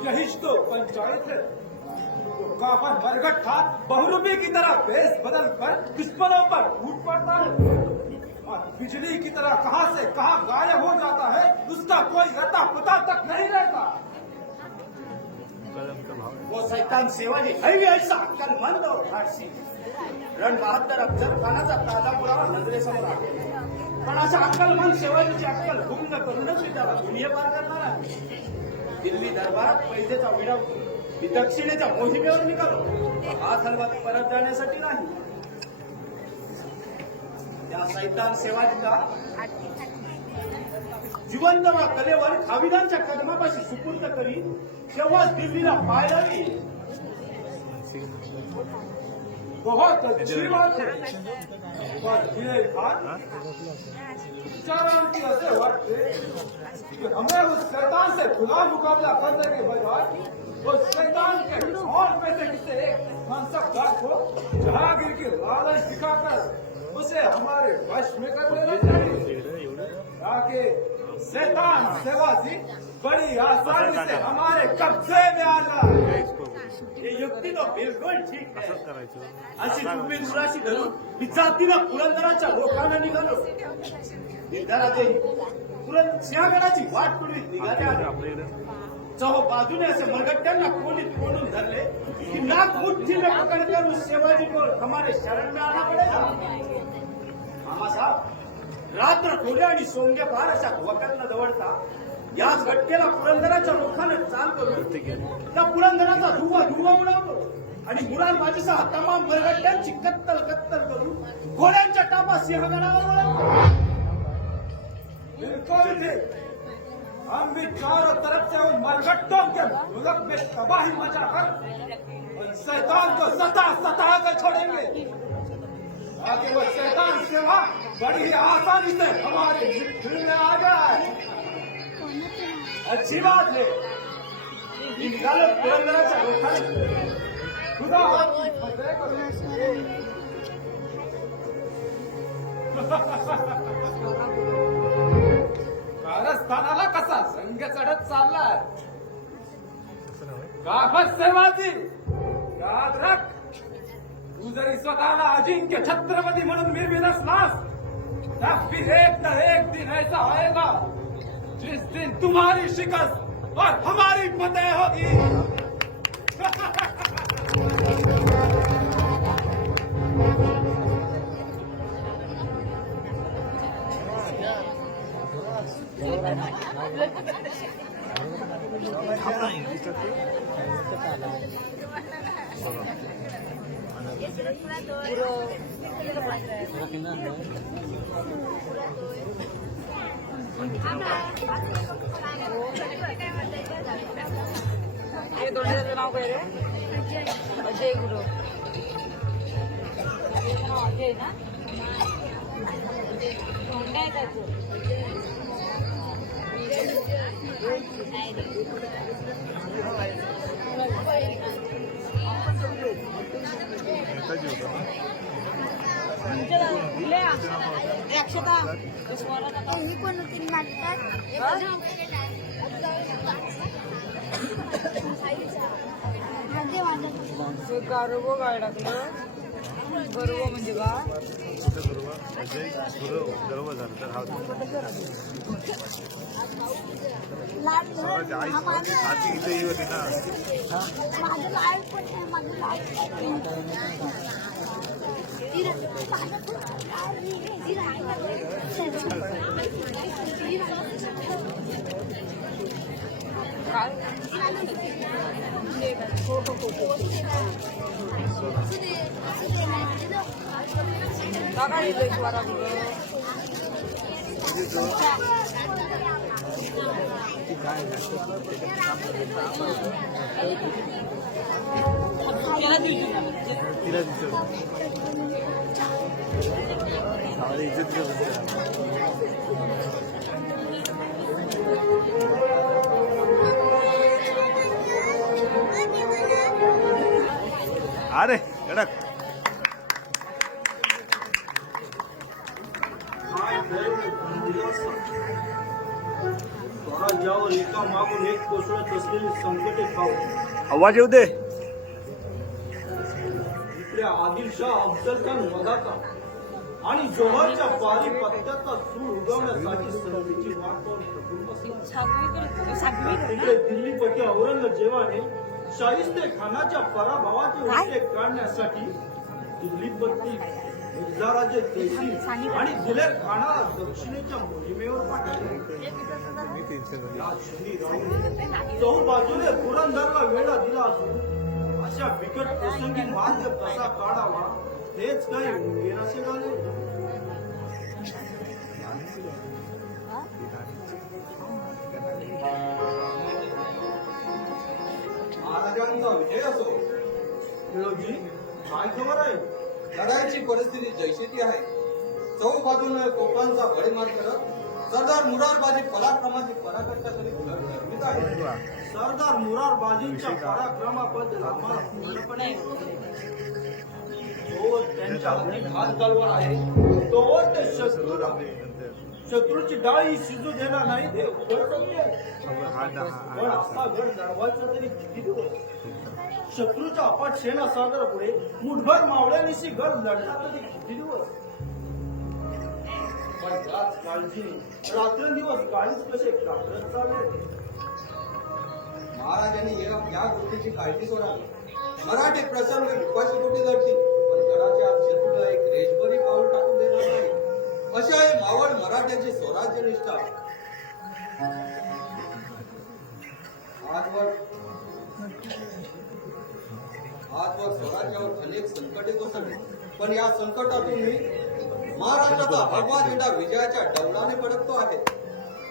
यही तो पंचायत है। तो कापर मरघट खा बहुरूपी की तरह भेष बदल कर दुश्मनों पर फूट पड़ता है और बिजली की तरह कहां से कहां गायब हो जाता है, उसका कोई अता पता तक नहीं रहता। वो शैतान शिवाजी है भी ऐसा अक्कलमंद और धाडसी। रण बहादर अफजल खानाचा ताजा पुरावा नजरेसमोर आहे, पण अशा अक्कलमंद शिवाजीची अक्कल भंग करूनच मी त्याला दुनिया पार करणार आहे। दिल्ली दरबारात पैजेचा विडा मी दक्षिणेच्या मोहिमेवर निघालो, हात हलवत परत जाण्यासाठी नाही। त्या शैतान शिवाजीला जिवंत कलेवर खाविदांच्या कदमापाशी सुपूर्द करी, तेव्हाच दिल्लीला पाय लावी। बहुत अच्छी बात है। पर दिलेर खान, विचारांती असे वाटते कि हमें उस शैतान से खुला मुकाबला करने के बजाय उस शैतान के और में से किसी एक मनसबदार को जहांगीर की लालच दिखाकर उसे हमारे वश में कर लेना चाहिए, ताकि शैतान शिवाजी बड़ी आसानी से हमारे कब्जे में आ जाए। ये युक्ती तो बिलकुल ठीक है। अशी तुम्ही दुराशी धरून मी जातीनं पुरंदराच्या लोकांना निघालो। निर्धाराचे सिंहगडाची वाट पुढे निघाले। चहो बाजूने असे मरगट्ट्यांना कोणीत कोंडून धरले की नाक मुठ्ठीने पकडकर उस शिवाजी को हमारे शरण में आना पडेगा। मामा साहब, रात्र थोडे आणि सोंगे फार अशा वकांना दवडता याच गट्टेला पुरंदराच्या लोकांना चाल करून त्या पुरंदराचा धुवा उडवतो आणि मुरारबाजीसह तमाम मरगट्ट्यांची कत्तल करून घोड्यांच्या टापा सिंहगडावर वळवतो। बिल्कुल ठीक। हम भी चारों तरफ से उन मरघट्टों के मुल्क में तबाही मचाकर उन शैतान को सता कर छोड़ेंगे। आगे वो शैतान सेवा बड़ी ही आसानी से हमारे मित्र में आ जाए। अच्छी बात है। निकालो पुरंदराच्या लोकांना खुदा फतेह करो। कारस्थानाला कसा संघ चढत चाललाय गाफत सेवाची याद रख। तू जरी स्वतःला अजिंक्य छत्रपती म्हणून निर्मित असलास तर फिर एक न एक दिन ऐसा आएगा जिस दिन तुम्हारी शिकस्त और हमारी फतेह होगी। हे दोन्हीचं नाव काय रे? अजय गुरु. नाव अजय ना? कोणत्या आहे त्याचं? अक्षता कोण तीन लागतात गर्व काय टाकलं? गर्व म्हणजे का? माझं लाईफ पण आहे माझं लाईफ काय? काका येतोय स्वरा अरे कडक स्वराज्यावर एका मागून एक कोसळत असलेली संकटे पाहू आवाज येऊ दे. इकडे आदिलशाह अफजल खान मदाता आणि जोहरच्या पारी पत्त्याचा सूर उगवण्यासाठी संधीची वाट पाहून थकून बसला. इकडे दिल्लीपती औरंगजेबाने शाहिस्ते खानाच्या पराभवाचे उद्रेक काढण्यासाठी दिल्लीपती मिर्झाराजे जयसिंग आणि दिलेर खानाला दक्षिणेच्या मोहिमेवर पाठवले. या क्षणी राहून चहूबाजूने पुरंदरला वेढा दिला असून अशा बिकट प्रसंगी मार्ग कसा काढावा हेच काही मुंगेराचे झाले. महाराजांचा विजय असो. फिरोजी काय खबर आहे? लढाईची परिस्थिती जैशीची आहे. चहूबाजूने तोफांचा भडीमार करत सरदार मुरारबाजी पराक्रमाची पराकाष्ठा करीत निर्मित आहे. सरदार मुरारबाजींच्या पराक्रमाबद्दल आम्हाला पूर्णपणे जोवर त्यांच्या हाती घात घालवर आहे तोवर ते शत्रूची डाळी शिजू देणार नाही. ते गड असा गड लढवायचा तरी किती दिवस? शत्रूच्या अपाट सेना सागर पुढे मुठभर मावळ्यांनीशी गड लढला तरी किती दिवस? पण याच काळजीने रात्रंदिवस काळीच कसे कात्रत चालले. महाराजांनी या गोष्टीची काळजी सोडावी. मराठी प्रसंग उपाशीपोटी लढतील पण गडाच्या आत शत्रूला एक रेशभरी पाऊल टाकून देणार नाही. अशी आहे मावळ मराठ्याची स्वराज्य निष्ठा. आजवर स्वराज्यावर अनेक संकटे कोसळली पण या संकटातून मी महाराष्ट्राचा भगवा झेंडा विजयाच्या डौलाने फडकतो आहे.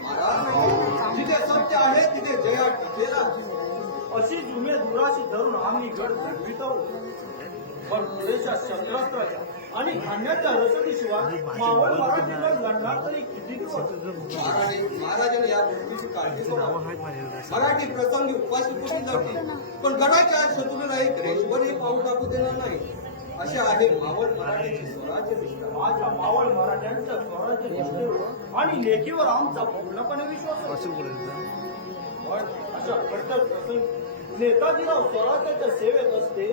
महाराज जिथे सत्य आहे तिथे जया टिकेला. अशी जुमे दुराशी धरून आम्ही गड लढवित आहोत. पण पुरेशा शस्त्रास्त्राच्या आणि धान्याच्या रसदीशिवाय मावळ मराठीला लढणार तरी किती दिवस? महाराजांनी या गोष्टीची काळजी घ्यावी. मराठी प्रसंगी उपाशी पोटी जातील, पण गडाच्या शत्रूला एक रेशभरही पाऊल टाकू देणार नाही. असे आहे मावळ मराठीची स्वराज्य निष्ठा. माझ्या मावळ मराठ्यांच्या स्वराज्य निष्ठेवर आणि लेखीवर आमचा पूर्णपणे विश्वास आहे. पण अशा कट्टर प्रसंगी नेताजीराव स्वराज्याच्या सेवेत असते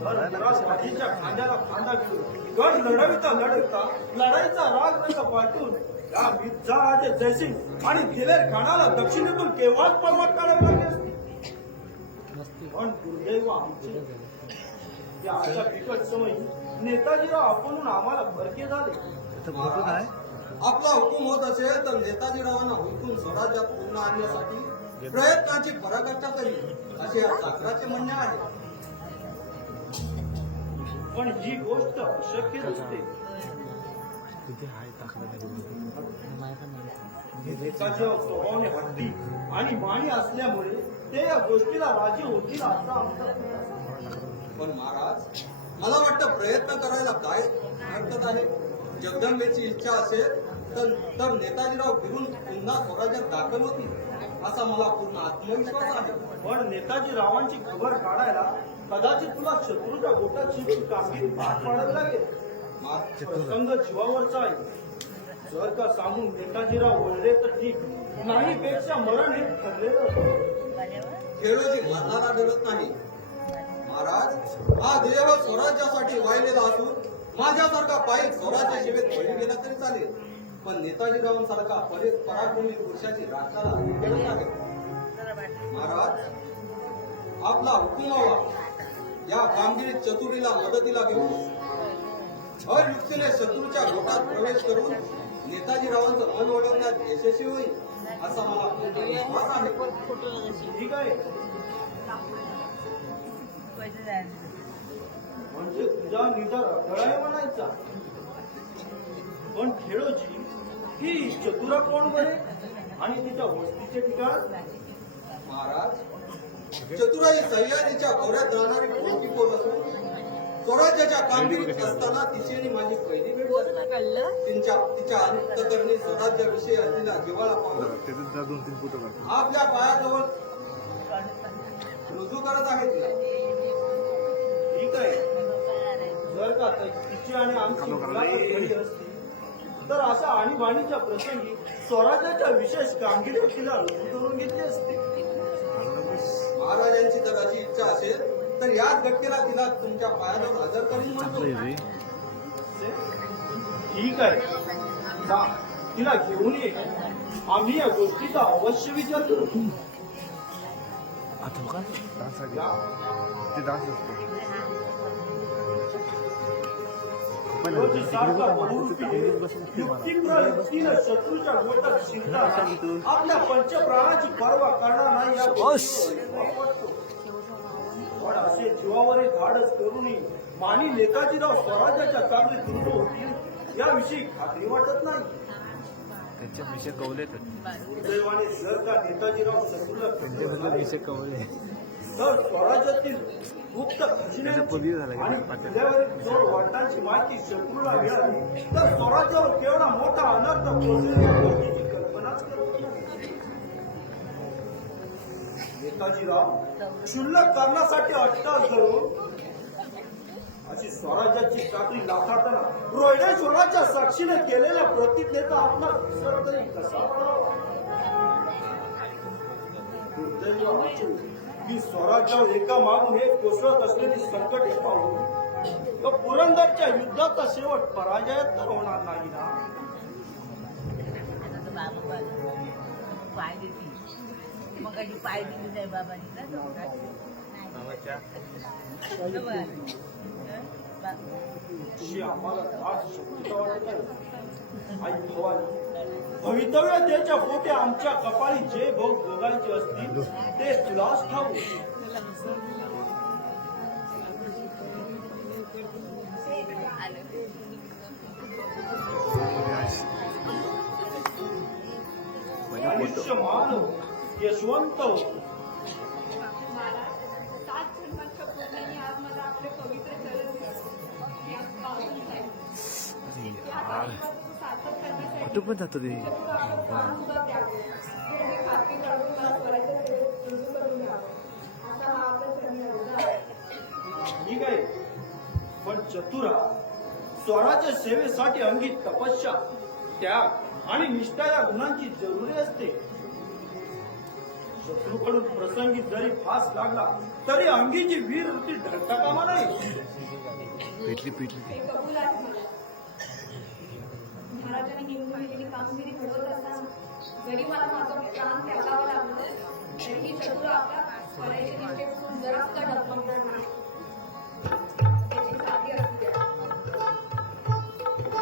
तर राजवाडीच्या खांद्याला खांदा घेऊन गड लढविता लढाईचा राग रंग पाठवून या मिर्झा राजे जयसिंग आणि दिलेर खानाला दक्षिणेतून केव्हाच परमट काढावी लागली असती. पण दुर्दैव आमचे या अशा बिकट समयी नेताजीराव आपण आम्हाला परके झाले. आपला हुकूम होत असेल तर नेताजीरावांना हुकूम स्वराज्यात पूर्ण आणण्यासाठी प्रयत्नाची पराकाष्ठा करी असे या चाकराचे म्हणणे आहे. पण ही गोष्ट अशक्य नसते. नेताजीराव स्वभावाने हट्टी आणि माणी असल्यामुळे ते या गोष्टीला राजी होतील असा आमचा पण महाराज, मला वाटतं प्रयत्न करायला काय हरकत आहे. जगदंबेची इच्छा असेल तर नेताजीराव फिरून पुन्हा स्वराज्यात दाखल होतील असा मला पूर्ण आत्मविश्वास आहे. पण नेताजी रावांची खबर काढायला कदाचित तुला शत्रूच्या गोटाची कामगिरी पार पाडावी लागेल. प्रसंग जीवावरचा आहे. जर का सांगून नेताजीराव वळले तर ठीक, नाही पेक्षा मरण हे ठरलेलं. खेळोजी मरणारा डरत नाही. महाराज, हा देह स्वराज्यासाठी वाहिलेला असून माझ्यासारखा पायी स्वराज्य सेवेत बळी गेला तरी चालेल, पण नेताजीरावांसारखा पराक्रमी पुरुषाची राष्ट्राला खेळत आहे. महाराज, आपला हुकूम हवा. या कामगिरीत चतुरीला मदतीला घेऊन अयुक्तीने शत्रूच्या गोटात प्रवेश करून नेताजीरावांचं मन वळवण्यात यशस्वी होईल असा मला पूर्ण विश्वास आहे. ठीक आहे, म्हणजे तुझा निर्धार अडळाय म्हणायचा. पण खेळोजी ही चतुरा कोण बरे आणि तिच्या वस्तीचे ठिकाण? महाराज, चतुराई सह्याद्रीच्या खोऱ्यात राहणारी कोणती पोर असून स्वराज्याच्या कामगिरीत असताना तिची माझी पहिली भेट झाली. तिच्या अंतकरणी स्वराज्याविषयी असलेला जिव्हाळा पाहून आपल्या पायाजवळ रुजू करत आहे तिला. ठीक आहे, जर का तिची आणि आमची मुलाखत झाली असती तर अशा आणीबाणीच्या प्रसंगी स्वराज्याच्या विशेष कामगिरीवर तिला रुजू करून घेतली असते. महाराजांची जर अशी इच्छा असेल तर याच घटनेला तिला तुमच्या पायाजवळ हजर करीन म्हणतो. ठीक आहे, जा, तिला घेऊन ये. आम्ही या गोष्टीचा अवश्य विचार करू. सारखा बहुरूपी युक्तीनं शत्रूच्या गोटात शिरताना आपल्या पंचप्राणाची पर्वा करणार नाही या गोष्टीवर वाटतो. पण असे जीवावर धाडस करूनही मानी नेताजीराव स्वराज्याच्या काबीत रुजू होतील याविषयी खात्री वाटत नाही. दुर्दैवाने जर का नेताजीराव शत्रूला तर स्वराज्यातील गुप्त खजिन्यांची आणि किल्ल्यावरील चोर वाटांची माहिती शत्रूला मिळाली तर स्वराज्यावर केवढा मोठा अनर्थ पोहोचेल या गोष्टीची कल्पनाच करत नाही. नेताजीराव क्षुल्लक कारणासाठी अटकाव करून अशी स्वराज्याची चाकरी लाथाळताना रोहिडेश्वराच्या साक्षीने केलेल्या प्रतिज्ञेचा आपला विसर तरी कसा पडावा. दुर्दैव की स्वराज्यावर एका मागून एक कोसळत असलेली संकटे पाहून तो पुरंदरच्या युद्धाचा शेवट पराजयात तर होणार नाही ना. पाय दिली नाही बाबांनी अशी आम्हाला आज शक्यता वाटत आहे. आई भवानी, भवितव्याच्या पोटे आमच्या कपाळी जे भोग भोगायचे असतील ते तुलाच ठाऊक. आयुष्यमान हो, यशवंत हो. महाराज, 7 जन्माच्या पुण्याने आज मला आपले पवित्र चरण दिले. या आटो पण जातो ते सुद्धा द्यावे हे खात्री काढून मला स्वराज्य सेवेत रुजू करून घ्यावं असा हा आपला संकल्प आहे. ठीक आहे, पण चतुरा स्वराज्य सेवेसाठी अंगी तपस्या, त्याग आणि निष्ठा या गुणांची जरुरी असते. शत्रूकडून प्रसंगी जरी फास लागला तरी अंगीची वीर वृत्ती ढळता कामा नाही. पेटली हे कबूल आहे मला. महाराजांनी हिंदू केलेली कामगिरी घडवत असताना जरी मला माझं प्राण त्यागावं लागलं तरीही चतुर आपला स्वराज्य निष्ठेपासून जरा सुद्धा डगमगणार नाही. त्याची खात्री असू द्या.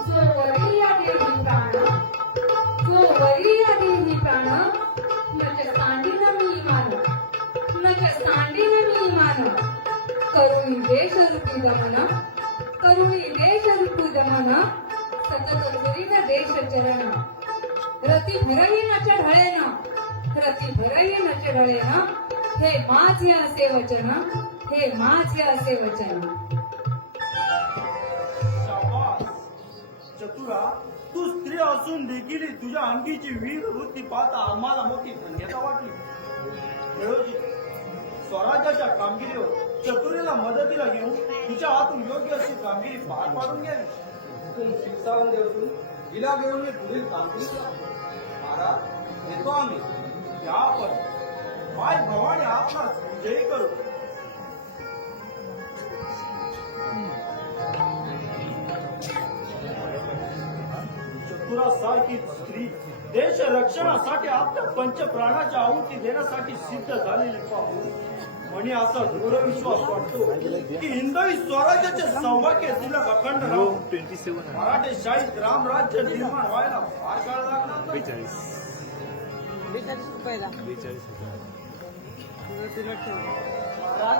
जो वरी आहे ही प्राण, जो वरी आहे ही प्राण, नच सांडीन मी मान, नच सांडीन मी मान. करुणी देश रूपी दमन, करुणी देश रूपी दमन, सतत करीन देश चरण. रती भरही न चढळेन, रती भरही न चढळेन, हे माझे असे वचन, हे माझे असे वचन. शाबास. चतुरा, तू स्त्री असून देखील तुझ्या अंगीची वीर वृत्ती पाहता आम्हाला मोठी धन्यता वाटली. खेळोजी, स्वराज्याच्या कामगिरीवर चतुरीला मदतीला घेऊन तिच्या हातून योग्य अशी कामगिरी पार पाडून घ्यावी. शिक्षावून देऊन हिला घेऊन मी पुढील कामगिरी करतो. महाराज येतो आम्ही. या पण माय भवानी आपला विजयी करू. चतुरासारखी स्त्री देश रक्षणासाठी आपल्या पंचप्राणाच्या आहुती देण्यासाठी सिद्ध झालेली पाहून म्हणे असा दृढ विश्वास वाटतो की हिंदवी स्वराज्याचे सौभाग्य तिला अखंड राहून 27 मराठी शाहीत रामराज्य निर्माण व्हायला फार काळ लागणार नाही. 42 रुपयाला 42 महाराज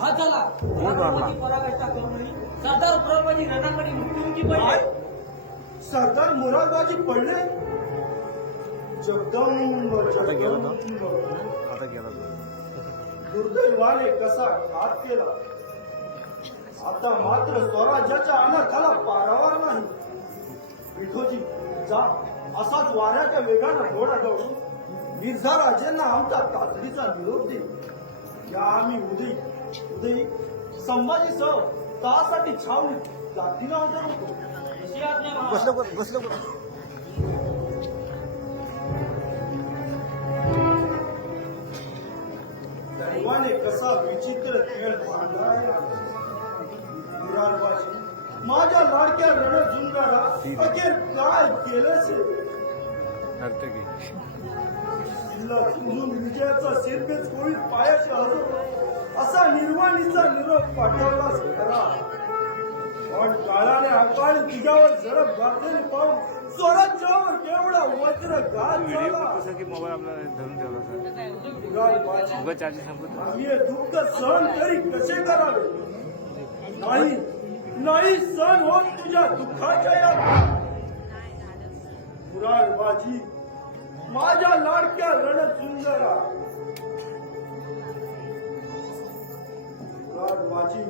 हा झाला द्रौपदी पराकाष्ठा करून सरदार द्रौपदी रणांगणी मृत्यूंची काय? पडली. सरदार मोरारबाजी पडले. जगदंब आता गेला जगदंब. तो आता गेला तो दुर्दैवाने कसा घात केला. आता मात्र स्वराज्याच्या अनाथाला पारावार नाही. विठोजी जा, असाच वाऱ्याच्या वेगानं घोडा दौडून मिर्झा राजेंना आमचा तातडीचा निरोप दे. या आम्ही उदयी संभाजीसह तासाठी छावणी जातीला उतरवतो. अशी आज्ञा महाराज. बसलो दैवाने कसा विचित्र खेळ मांडला. मुरारबाजी, माझ्या लाडक्या रणझुंजाला अखेर काय केलंच. जिल्हा उजून विजयाचा शिरपेच कोळी पायाशी हजर असा निर्वाणीचा निरोप पाठवलाच खरा. पण काळाने अकाळी तुझ्यावर झडप घातलेली पाहून स्वराज्यावर केवढा वज्र घात झाला. की मोबाईल आपला धरून ठेवला सर मुरारबाजी, उगा चार्जिंग संपत आम्ही हे दुःख सहन तरी कसे करावे. नाही सहन होत तुझ्या दुःखाच्या या. मुरारबाजी, माझ्या लाडक्या रणसुंदरा. मुरारबाजी,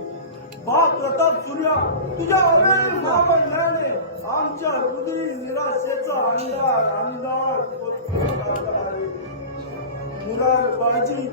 बा प्रताप सूर्या, तुझ्या अवेळी मावळल्याने आमच्या हृदयी निराशेचा अंधार पसरला आहे. मुरारबाजी,